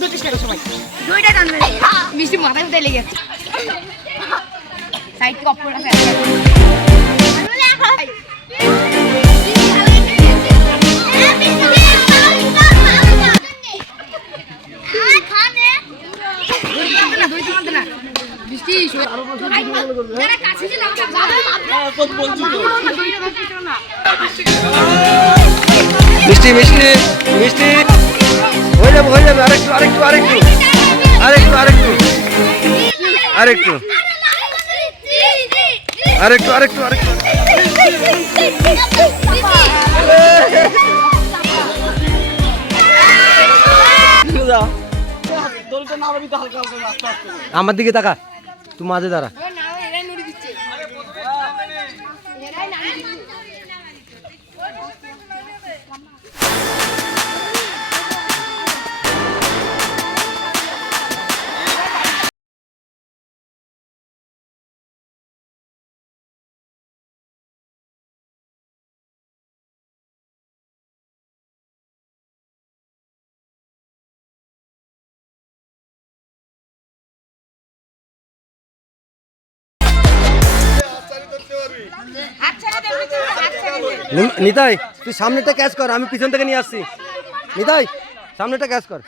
উঠেছিস কেন সবাই? দুইটা টানবে মিষ্টি মাথায় উঠে লেগে গেছে। সাইড কপ করে আছে। মিষ্টি মিষ্টি মিষ্টি হয়ে যাবে আরেকটু আরেকটু আরেকটু আরেকটু আরেকটু আরেকটু আরেকটু আরেকটু আরেকটু আমার দিকে তাকা, তুই মাঝে দাঁড়া। নিতাই তুই সামনেটা ক্যাচ কর, আমি পিছন থেকে নিয়ে আসছি। নিতাই সামনেটা ক্যাচ কর।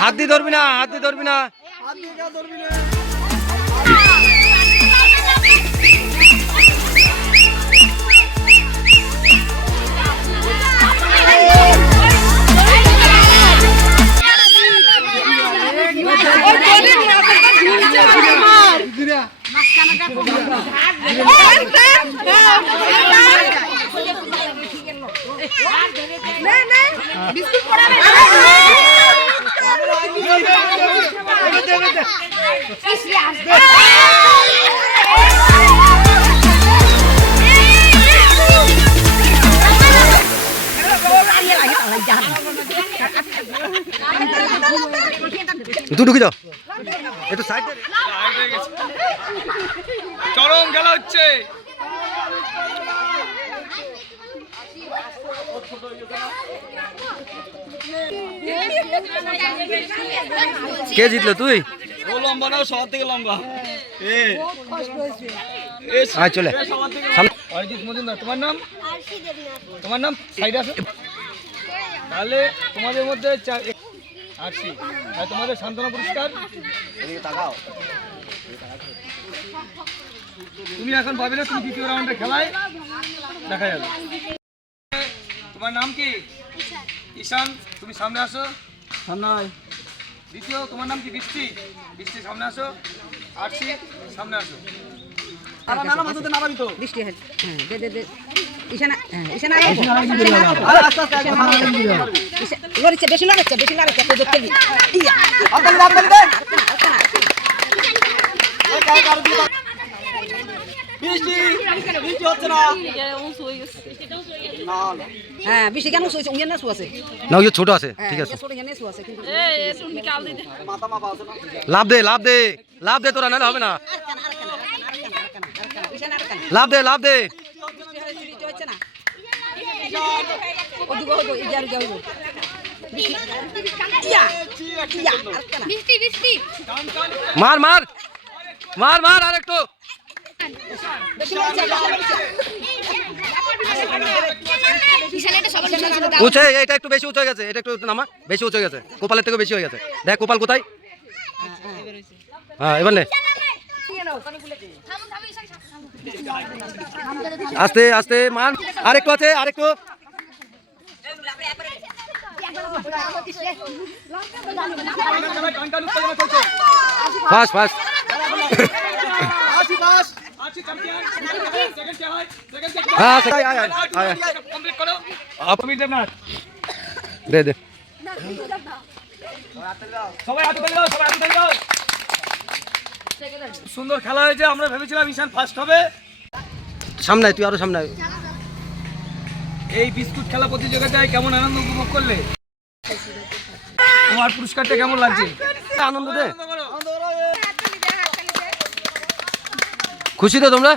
হাত দিয়ে ধরবি না, হাত দিয়ে ধরবি না। তুই ঢুকে যাও একটু সাইড। চরম খেলা হচ্ছে। কে জিতলো? তুই? ও লম্বা না, সবার থেকে লম্বা। চলে অরিজিৎ মজুমদার। তোমার নাম? তোমার নাম সাইড আছে। তাহলে তোমাদের মধ্যে আরসি, আর তোমাদের সান্ত্বনা পুরস্কার। তুমি এখন পাবে না, তুমি দ্বিতীয় রাউন্ডে খেলায় দেখা যাবে। তোমার নাম কি? ঈশান। তুমি সামনে আসো। সামনে। দ্বিতীয় তোমার নাম কি? বৃষ্টি। বৃষ্টি সামনে আসো। আরসি সামনে আসো। হ্যাঁ বেশি কেন শুয়েছে উঙ্গের না শুয়েছে না, ওই ছোট আছে। ঠিক আছে, ছোট এনে শুয়েছে কিন্তু লাভ দে লাভ দে লাভ দে, তোরা নাহলে হবে না। লাভ দে লাভ দে। হচ্ছে না ও দিব হইব ইজার যাইব বৃষ্টি বৃষ্টি মার মার মার মার আরেকটু। উঁচে, এটা একটু বেশি উঁচু হয়ে গেছে, এটা একটু নামা, বেশি উঁচু হয়ে গেছে, কোপালের থেকে বেশি হয়ে গেছে। দেখ কোপাল কোথায়। হ্যাঁ এবার নে, আস্তে আস্তে মান। আরেকটু আছে, আরেকটু। Fast fast. দে দে। সবাই হাতে তালি দাও, সবাই হাতে তালি দাও। সুন্দর খেলা হয়েছে, আমরা ভেবেছিলাম ঈশান ফার্স্ট হবে। সামনে আয়, তুই আরো সামনে আয়। এই বিস্কুট খেলা প্রতিযোগিতায় কেমন আনন্দ উপভোগ করলে? তোমার পুরস্কারটা কেমন লাগছে? আনন্দ দে। আনন্দ করো। খুশি তো তোমরা?